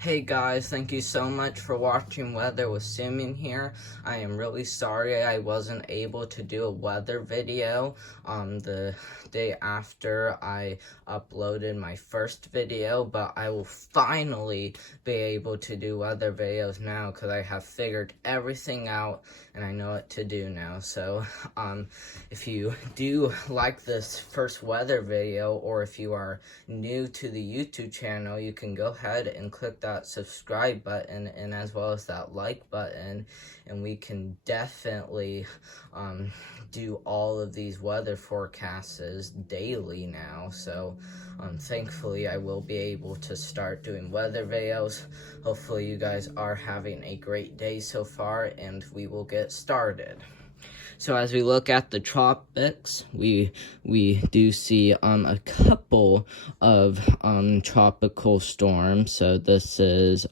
Hey guys, thank you so much for watching Weather with Simeon here. I am really sorry I wasn't able to do a weather video the day after I uploaded my first video, but I will finally be able to do weather videos now because I have figured everything out and I know what to do now. So if you do like this first weather video, or if you are new to the YouTube channel, you can go ahead and click that subscribe button and as well as that like button, and we can definitely do all of these weather forecasts daily now. So thankfully I will be able to start doing weather videos. Hopefully you guys are having a great day so far, and we will get started. So as we look at the tropics, we do see a couple of tropical storms. So this is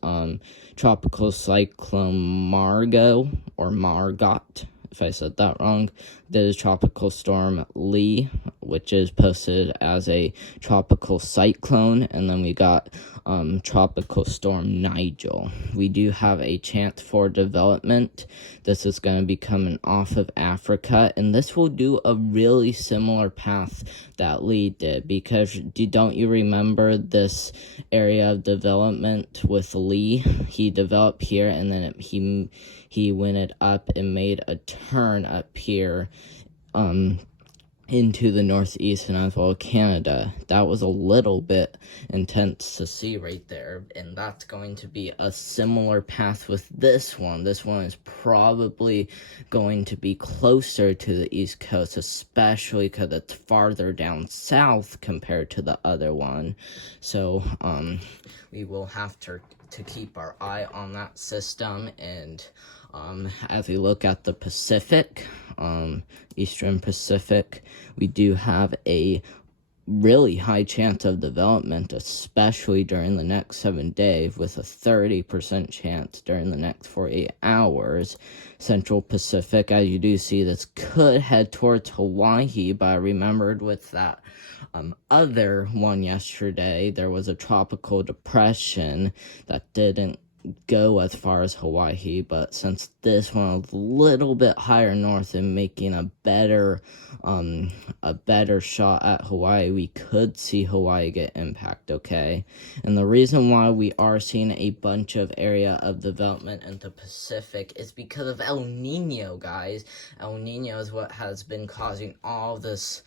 tropical cyclone Margot, or Margot, if I said that wrong. There's tropical storm Lee, which is posted as a tropical cyclone, and then we got tropical storm Nigel. We do have a chance for development. This is going to be coming off of Africa, and this will do a really similar path that Lee did, because don't you remember this area of development with Lee? He developed here, and then he went it up and made a turn up here into the northeast and as well as Canada. That was a little bit intense to see right there, and that's going to be a similar path with this one. This one is probably going to be closer to the East Coast, especially because it's farther down south compared to the other one. So we will have to keep our eye on that system. And as we look at the Pacific, Eastern Pacific, we do have a really high chance of development, especially during the next 7 days, with a 30% chance during the next 48 hours. Central Pacific, as you do see, this could head towards Hawaii, but I remembered with that other one yesterday, there was a tropical depression that didn't go as far as Hawaii, but since this one was a little bit higher north and making a better shot at Hawaii, we could see Hawaii get impact, okay? And the reason why we are seeing a bunch of area of development in the Pacific is because of El Nino, guys. El Nino is what has been causing all this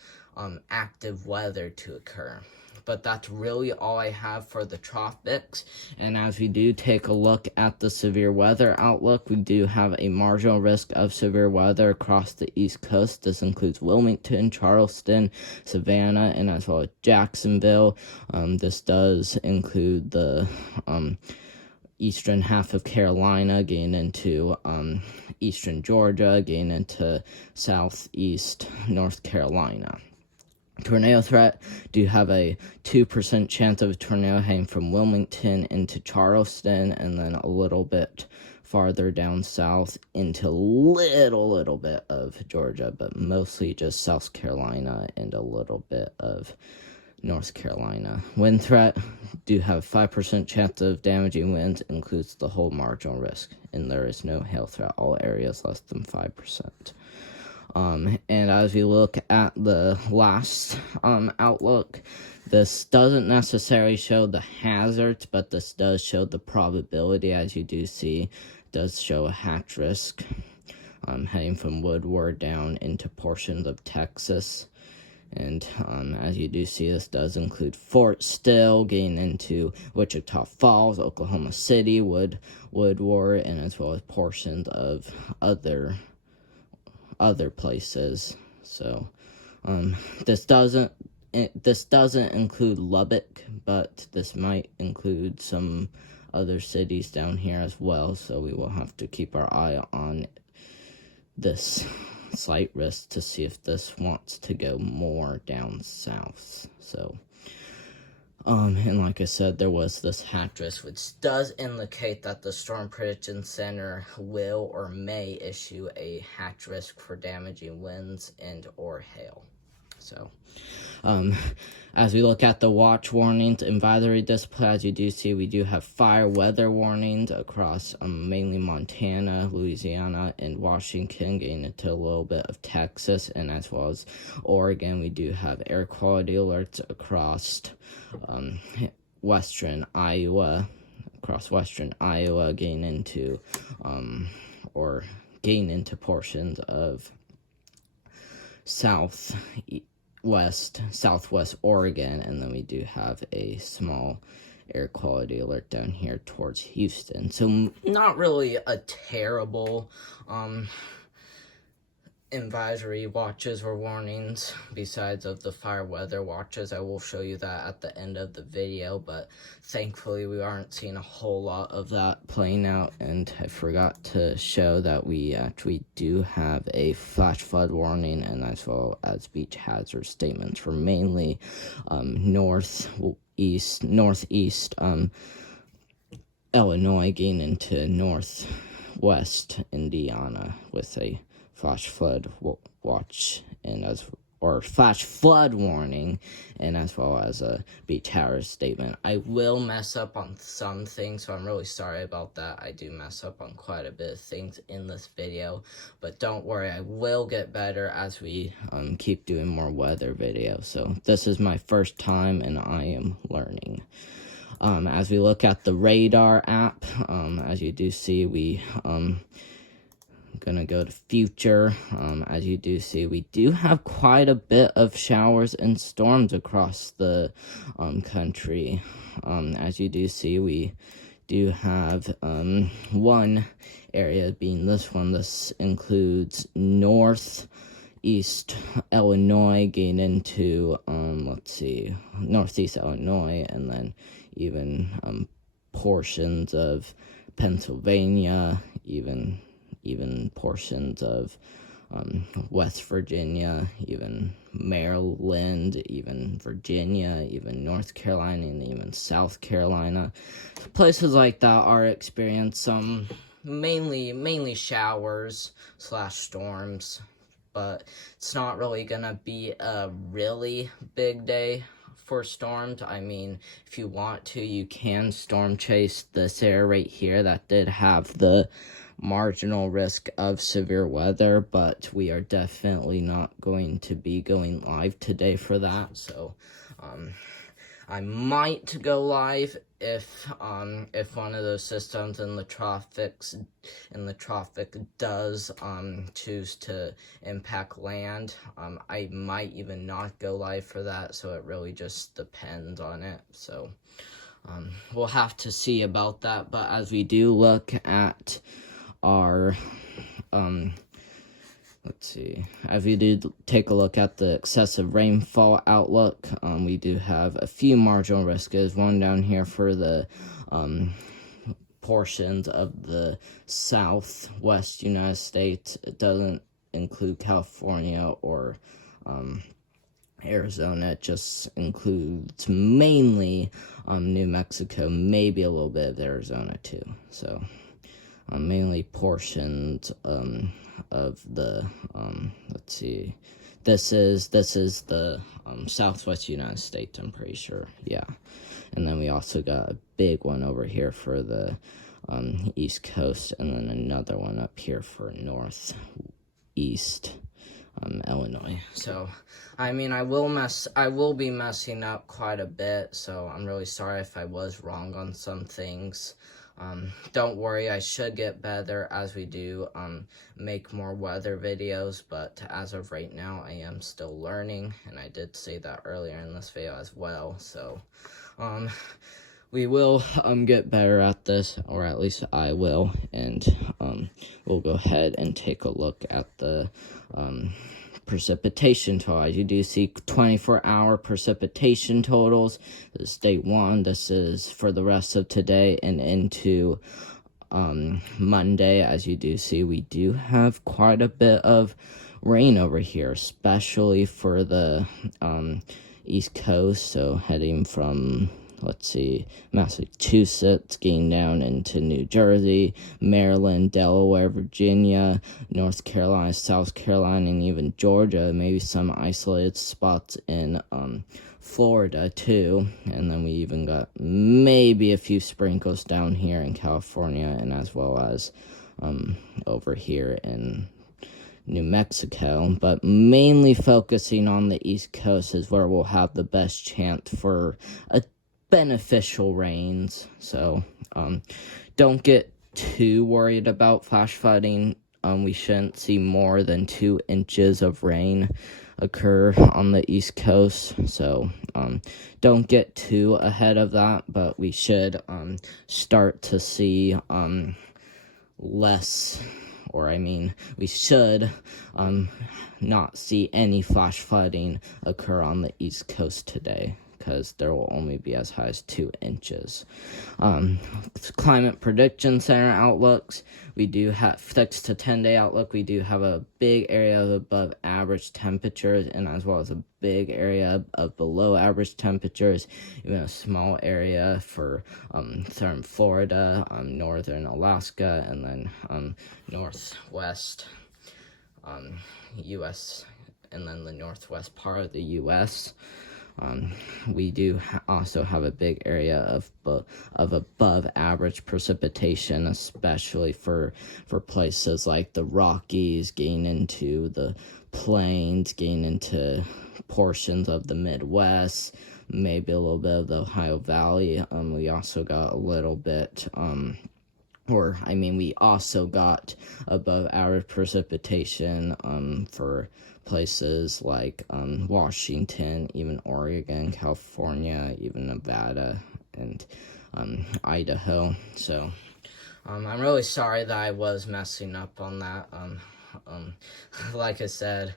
active weather to occur. But that's really all I have for the tropics. And as we do take a look at the severe weather outlook, we do have a marginal risk of severe weather across the East Coast. This includes Wilmington, Charleston, Savannah, and as well as Jacksonville. This does include the eastern half of Carolina, getting into eastern Georgia, getting into southeast North Carolina. Tornado threat, do have a 2% chance of a tornado heading from Wilmington into Charleston, and then a little bit farther down south into little bit of Georgia, but mostly just South Carolina and a little bit of North Carolina. Wind threat, do have 5% chance of damaging winds, includes the whole marginal risk, and there is no hail threat, all areas less than 5%. And as we look at the last outlook, this doesn't necessarily show the hazards, but this does show the probability. As you do see, it does show a hatch risk heading from Woodward down into portions of Texas. And as you do see, this does include Fort Still, getting into Wichita Falls, Oklahoma City, Woodward, and as well as portions of other places. So this doesn't include Lubbock, but this might include some other cities down here as well, so we will have to keep our eye on this slight risk to see if this wants to go more down south. So and like I said, there was this hatch risk, which does indicate that the Storm Prediction Center will or may issue a hatch risk for damaging winds and or hail. So as we look at the watch warnings and advisory display, as you do see, we do have fire weather warnings across mainly Montana, Louisiana, and Washington, getting into a little bit of Texas, and as well as Oregon. We do have air quality alerts across western Iowa, getting into portions of southwest Oregon, and then we do have a small air quality alert down here towards Houston. So not really a terrible advisory watches or warnings besides of the fire weather watches. I will show you that at the end of the video, but thankfully we aren't seeing a whole lot of that playing out. And I forgot to show that we actually do have a flash flood warning, and as well as beach hazard statements for mainly northeast Illinois, getting into northwest Indiana with a flash flood watch or flash flood warning, and as well as a beach hazard statement. I will mess up on some things, so I'm really sorry about that. I do mess up on quite a bit of things in this video, but don't worry, I will get better as we keep doing more weather videos. So this is my first time, and I am learning. As we look at the radar app, as you do see, we gonna go to future. As you do see, we do have quite a bit of showers and storms across the country. As you do see, we do have one area being this one. This includes northeast Illinois, getting into northeast Illinois, and then even portions of Pennsylvania, even portions of West Virginia, even Maryland, even Virginia, even North Carolina, and even South Carolina. Places like that are experiencing mainly showers / storms, but it's not really gonna be a really big day for storms. I mean, if you want to, you can storm chase this area right here that did have the marginal risk of severe weather, but we are definitely not going to be going live today for that. So I might go live if one of those systems in the tropics does choose to impact land. I might even not go live for that, so it really just depends on it. So we'll have to see about that. But as we do look at our as we do take a look at the excessive rainfall outlook, we do have a few marginal risks. One down here for the portions of the southwest United States. It doesn't include California or Arizona. It just includes mainly New Mexico, maybe a little bit of Arizona too. So mainly portions of the this is the southwest United States, I'm pretty sure. Yeah. And then we also got a big one over here for the East Coast, and then another one up here for northeast Illinois. So I mean, I will be messing up quite a bit, so I'm really sorry if I was wrong on some things. Don't worry, I should get better as we do make more weather videos, but as of right now, I am still learning, and I did say that earlier in this video as well. So we will get better at this, or at least I will, and we'll go ahead and take a look at the precipitation total. As you do see, 24-hour precipitation totals. This is day 1. This is for the rest of today and into Monday. As you do see, we do have quite a bit of rain over here, especially for the East Coast. So heading from let's see, Massachusetts, getting down into New Jersey, Maryland, Delaware, Virginia, North Carolina, South Carolina, and even Georgia. Maybe some isolated spots in Florida too. And then we even got maybe a few sprinkles down here in California, and as well as over here in New Mexico, but mainly focusing on the East Coast is where we'll have the best chance for a beneficial rains. So don't get too worried about flash flooding. We shouldn't see more than 2 inches of rain occur on the East Coast, so don't get too ahead of that, but we should start to see less, or we should not see any flash flooding occur on the East Coast today, because there will only be as high as 2 inches. Climate Prediction Center outlooks, we do have 6 to 10 day outlook. We do have a big area of above average temperatures, and as well as a big area of below average temperatures, even a small area for southern Florida, northern Alaska, and then northwest U.S., and then the northwest part of the U.S. We do also have a big area of above average precipitation, especially for places like the Rockies, getting into the plains, getting into portions of the Midwest, maybe a little bit of the Ohio Valley. We also got a little bit, we also got above average precipitation for places like Washington, even Oregon, California, even Nevada, and Idaho. So I'm really sorry that I was messing up on that. Like I said,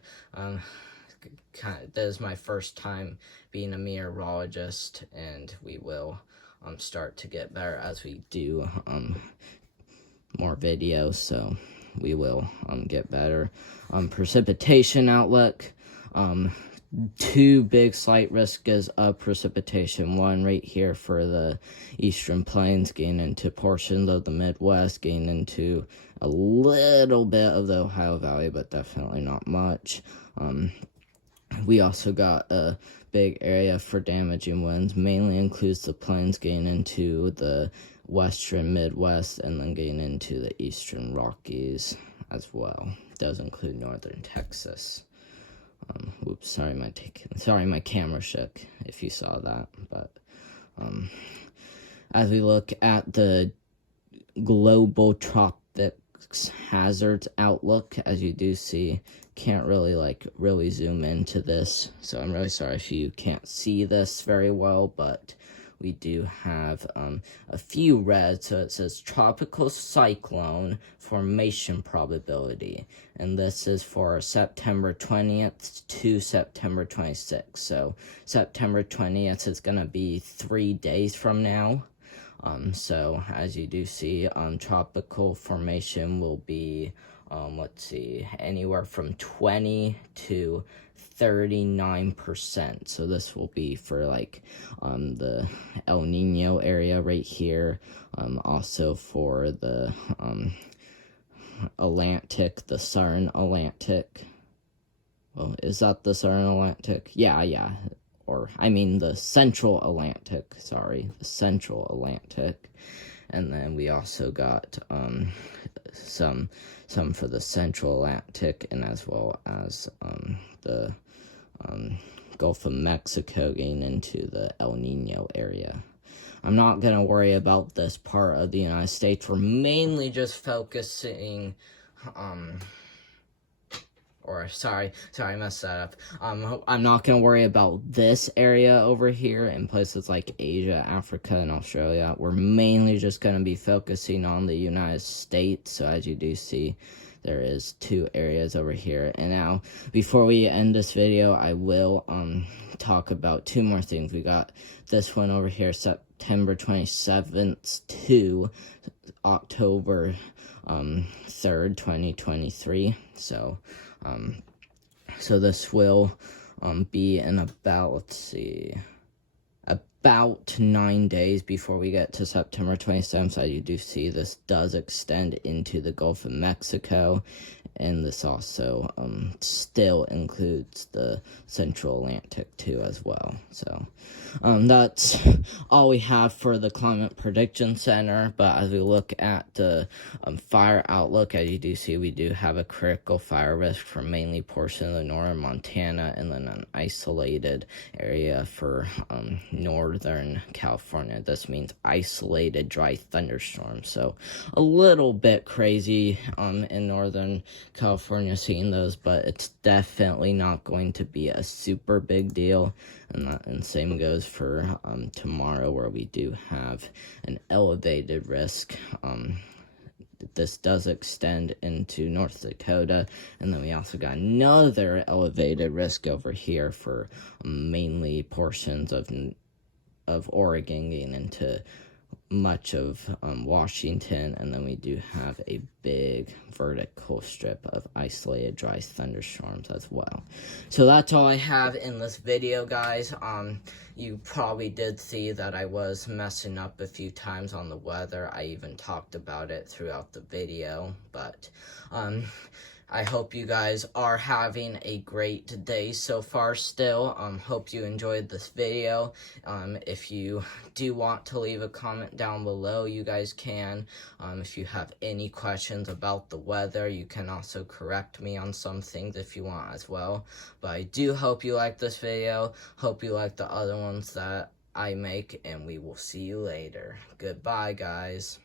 this is my first time being a meteorologist, and we will start to get better as we do more videos, so we will get better. Precipitation outlook, 2 big slight risks of precipitation. One right here for the eastern plains, getting into portions of the Midwest, getting into a little bit of the Ohio Valley, but definitely not much. We also got a big area for damaging winds, mainly includes the plains, getting into the western Midwest, and then getting into the eastern Rockies as well. Does include northern Texas. Oops, sorry my camera shook if you saw that. But as we look at the global tropics hazards outlook, as you do see, can't really zoom into this, so I'm really sorry if you can't see this very well, but we do have a few reds. So it says tropical cyclone formation probability, and this is for September 20th to September 26th. So September 20th is going to be 3 days from now. So as you do see, tropical formation will be anywhere from 20 to 39%. So this will be for the El Nino area right here. Also for the Atlantic, the Southern Atlantic. Well, is that the Southern Atlantic? Yeah. Or the Central Atlantic. Sorry, the Central Atlantic. And then we also got some for the Central Atlantic, and as well as the Gulf of Mexico, getting into the El Nino area. I'm not going to worry about this part of the United States. We're mainly just focusing, sorry, I messed that up. I'm not going to worry about this area over here in places like Asia, Africa, and Australia. We're mainly just going to be focusing on the United States. So as you do see, there is 2 areas over here. And now, before we end this video, I will talk about 2 more things. We got this one over here, September 27th to October 3rd, 2023. So this will be in about, about 9 days before we get to September 27th. As you do see, this does extend into the Gulf of Mexico, and this also still includes the Central Atlantic too as well. So that's all we have for the Climate Prediction Center. But as we look at the fire outlook, as you do see, we do have a critical fire risk for mainly portion of the northern Montana, and then an isolated area for northern California. This means isolated dry thunderstorms. So a little bit crazy in northern California seeing those, but it's definitely not going to be a super big deal. And same goes for tomorrow, where we do have an elevated risk. This does extend into North Dakota, and then we also got another elevated risk over here for mainly portions of Oregon getting into much of Washington, and then we do have a big vertical strip of isolated dry thunderstorms as well. So that's all I have in this video, guys. You probably did see that I was messing up a few times on the weather. I even talked about it throughout the video, but I hope you guys are having a great day so far still. Hope you enjoyed this video. If you do want to leave a comment down below, you guys can. If you have any questions about the weather, you can also correct me on some things if you want as well. But I do hope you like this video. Hope you like the other ones that I make, and we will see you later. Goodbye, guys.